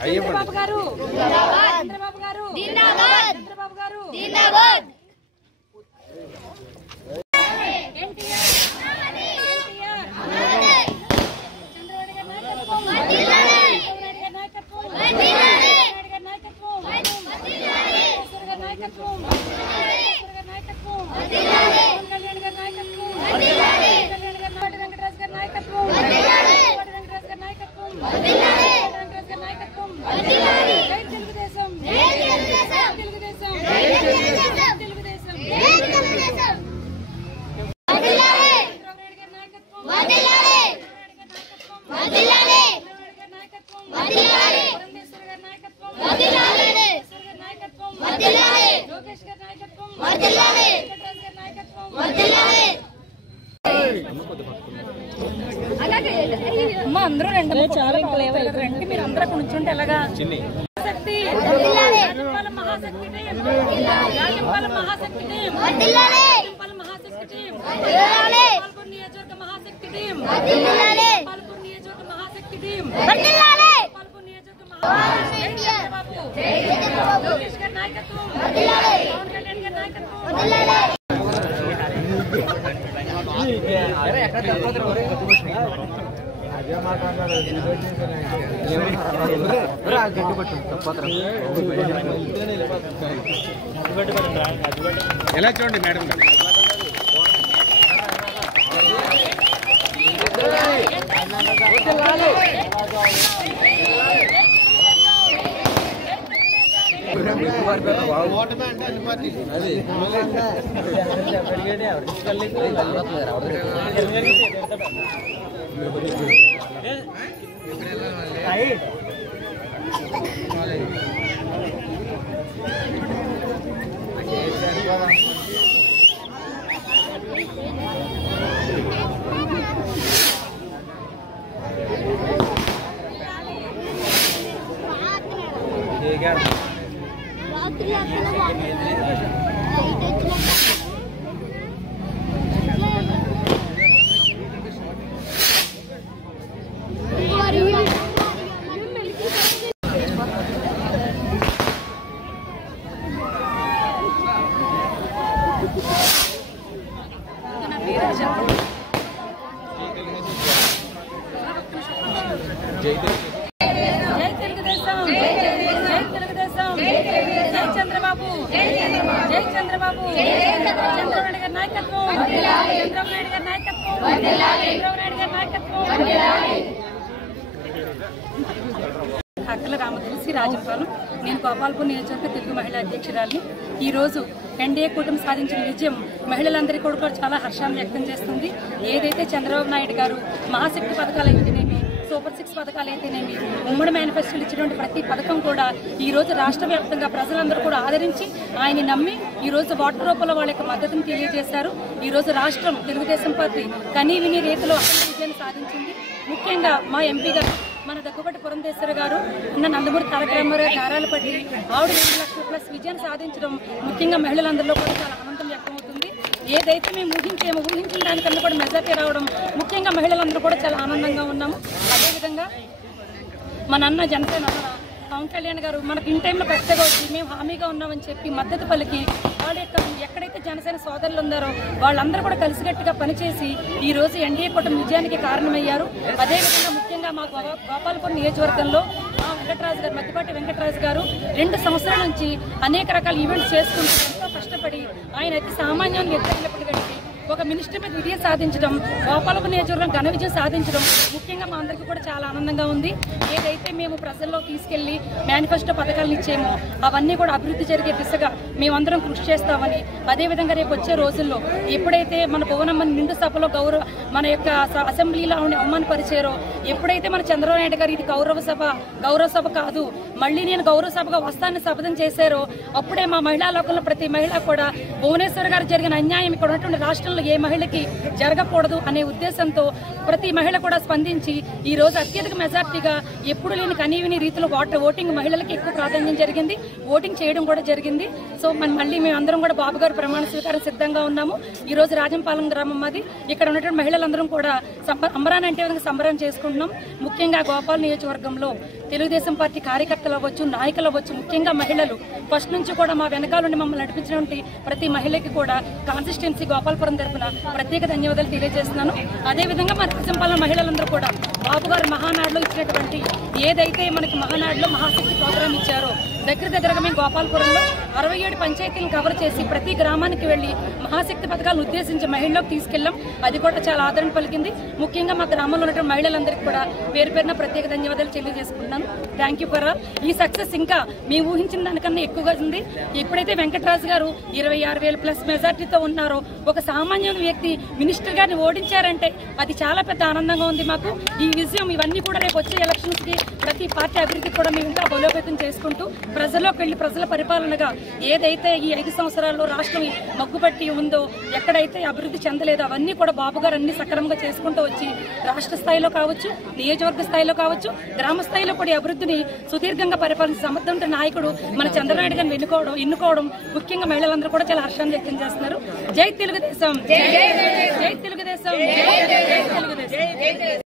చంద్రబాబు గారు చంద్రబాబు గారు జిందాబాద్ చంద్రబాబు గారు జిందాబాద్ అందరూ రెండు చాలా రండి మీరు అందరూ అక్కడ నుంచుంటే ఎలాగా శక్తి మహాశక్తి మహాశక్తి మహాశక్తి పాల్పూర్ నియోజకవర్గ మహాశక్తి పాల్పూర్ నియోజకవర్గ మహాశక్తి పాల్పూర్ నియోజకవర్గ లోకేష్ గారి నాయకత్వం పవన్ కళ్యాణ్ గారి నాయకత్వం ఎలా చూడండి మేడం చంద్రబాబు జై చంద్రబాబు చంద్రబాబు నాయుడు గారి నాయకత్వం చంద్రబాబు నాయుడు గారి నాయకత్వం చంద్రబాబు నాయుడు గారి నాయకత్వం హక్కల రామతులసి రాజంపాలెం. నేను గోపాల్పూర్ నియోజకవర్గ తెలుగు మహిళా అధ్యక్షురాలిని. ఈరోజు ఎన్డీఏ కూటమి సాధించిన విజయం మహిళలందరికీ కూడా చాలా హర్షాన్ని వ్యక్తం చేస్తుంది. ఏదైతే చంద్రబాబు నాయుడు గారు మహాశక్తి పథకాలు అయితేనేమి, సూపర్ 6 పథకాలు అయితేనేమి, ఉమ్మడి మేనిఫెస్టోలు ఇచ్చినటువంటి ప్రతి పథకం కూడా ఈ రోజు రాష్ట్ర వ్యాప్తంగా ప్రజలందరూ కూడా ఆదరించి ఆయన్ని నమ్మి ఈ రోజు వాటర్ రూపంలో వాళ్ళ యొక్క మద్దతును తెలియజేశారు. ఈ రోజు రాష్ట్రం తెలుగుదేశం పార్టీ కనీ విని రీతిలో విజయాన్ని సాధించింది. ముఖ్యంగా మా ఎంపీ గారు మన దగ్గుబాటి పురంధేశ్వరి గారు ఉన్న నందమూరి తారక రామారావు దారాలు పట్టి ఆవిడ 2 లక్షల ప్లస్ విజయాన్ని సాధించడం ముఖ్యంగా మహిళలందరిలో కూడా చాలా ఆనందం వ్యక్తమవుతుంది. ఏదైతే మేము ఊహించిన దానికన్నా కూడా మెజార్టీ రావడం ముఖ్యంగా మహిళలందరూ కూడా చాలా ఆనందంగా ఉన్నాము. అదేవిధంగా మన అన్న జనసేన పవన్ కళ్యాణ్ గారు మనకి ఇన్ టైంలో పెద్దగా వచ్చి మేము హామీగా ఉన్నామని చెప్పి మద్దతు పలికి వాళ్ళ యొక్క ఎక్కడైతే జనసేన సోదరులు ఉన్నారో వాళ్ళందరూ కూడా కలిసికట్టుగా పనిచేసి ఈ రోజు ఎన్డీఏ కూటమి విజయానికి కారణమయ్యారు. అదేవిధంగా ముఖ్యంగా మా గోపాల్పూర్ నియోజకవర్గంలో మా వెంకటరాజు గారు మద్దిపాటి వెంకటరాజు గారు 2 సంవత్సరాల నుంచి అనేక రకాల ఈవెంట్స్ చేసుకుంటూ ఎంతో కష్టపడి ఆయన అతి సామాన్యాన్ని ఎత్తైనప్పటికీ ఒక మినిస్టర్ మీద విజయం సాధించడం, గోపాలపురం నియోజకవర్గం ఘన విజయం సాధించడం ముఖ్యంగా మా అందరికీ కూడా చాలా ఆనందంగా ఉంది. ఏదైతే మేము ప్రజల్లో తీసుకెళ్లి మేనిఫెస్టో పథకాలను ఇచ్చేమో అవన్నీ కూడా అభివృద్ధి జరిగే దిశగా మేమందరం కృషి చేస్తామని, అదేవిధంగా రేపు వచ్చే రోజుల్లో ఎప్పుడైతే మన భువనమ్మ నిండు సభలో మన యొక్క అసెంబ్లీలో అవమానపరిచారో, ఎప్పుడైతే మన చంద్రబాబు నాయుడు గారు ఇది గౌరవ సభ కాదు, మళ్ళీ నేను గౌరవ సభగా వస్తానని శపథం చేశారో, అప్పుడే మా మహిళా లోకంలో ప్రతి మహిళ కూడా భువనేశ్వర్ గారు జరిగిన అన్యాయం ఇక్కడ ఉన్నటువంటి రాష్ట్రంలో ఏ మహిళకి జరగకూడదు అనే ఉద్దేశంతో ప్రతి మహిళ కూడా స్పందించి ఈ రోజు అత్యధిక మెజార్టీగా ఎప్పుడు లేని కనీవిని రీతిలో ఓటింగ్ మహిళలకి ఎక్కువ ప్రాధాన్యం జరిగింది, ఓటింగ్ చేయడం కూడా జరిగింది. సో మళ్ళీ మేమందరం కూడా బాబు గారు ప్రమాణ స్వీకారం సిద్ధంగా ఉన్నాము. ఈ రోజు రాజంపాలెం గ్రామం మాది. ఇక్కడ ఉన్నటువంటి మహిళలందరం కూడా అంబరాన్ అంటే సంబరం చేసుకుంటున్నాం. ముఖ్యంగా గోపాల్ నియోజకవర్గంలో తెలుగుదేశం పార్టీ కార్యకర్తలు అవ్వచ్చు, నాయకులు అవ్వచ్చు, ముఖ్యంగా మహిళలు ఫస్ట్ నుంచి కూడా మా వెనకాల నుండి మమ్మల్ని నడిపించినటువంటి ప్రతి మహిళకి కూడా కాన్స్టిట్యున్సీ గోపాలపురం తరఫున ప్రత్యేక ధన్యవాదాలు తెలియజేస్తున్నాను. అదేవిధంగా మన రాజంపాలెం మహిళలందరూ కూడా బాబు గారు మహానాడులో ఇచ్చినటువంటి ఏదైతే మనకి మహానాడులో మహాశక్తి ప్రోగ్రాం ఇచ్చారో దగ్గరగా మేము గోపాలపురంలో 67 పంచాయతీలను కవర్ చేసి ప్రతి గ్రామానికి వెళ్లి మహాశక్తి పథకాలను ఉద్దేశించి మహిళలకు తీసుకెళ్లాం. అది కూడా చాలా ఆదరణ పలికింది. ముఖ్యంగా మా గ్రామంలో ఉన్నటువంటి మహిళలందరికీ కూడా పేరు పేరున ప్రత్యేక ధన్యవాదాలు తెలియజేసుకుంటున్నాను. Thank you for all. ఈ సక్సెస్ ఇంకా మేము ఊహించిన దానికన్నా ఎక్కువగా ఉంది. ఎప్పుడైతే వెంకటరాజు గారు 26,000+ మెజార్టీతో ఉన్నారో, ఒక సామాన్య వ్యక్తి మినిస్టర్ గారిని ఓడించారంటే అది చాలా పెద్ద ఆనందంగా ఉంది మాకు. ఈ విజయం ఇవన్నీ కూడా రేపు వచ్చే ఎలక్షన్స్ కి ప్రతి పార్టీ అభివృద్ధి కూడా మేము ఇంకా బలోపేతం చేసుకుంటూ ప్రజల్లోకి వెళ్లి ప్రజల పరిపాలనగా ఏదైతే ఈ 5 సంవత్సరాల్లో రాష్ట్రం మగ్గుపట్టి ఉందో, ఎక్కడైతే అభివృద్ధి చెందలేదో అవన్నీ కూడా బాబు గారు అన్ని సక్రమంగా చేసుకుంటూ వచ్చి రాష్ట్ర స్థాయిలో కావచ్చు, నియోజకవర్గ స్థాయిలో కావచ్చు, గ్రామ స్థాయిలో కూడా అభివృద్ధిని సుదీర్ఘంగా పరిపాలించే సమర్థవంత నాయకుడు మన చంద్రబాబు గారిని ఎన్నుకోవడం ముఖ్యంగా మహిళలందరూ కూడా చాలా హర్షాన్ని వ్యక్తం చేస్తున్నారు. జై తెలుగుదేశం, జై తెలుగుదేశం, జై తెలుగుదేశం.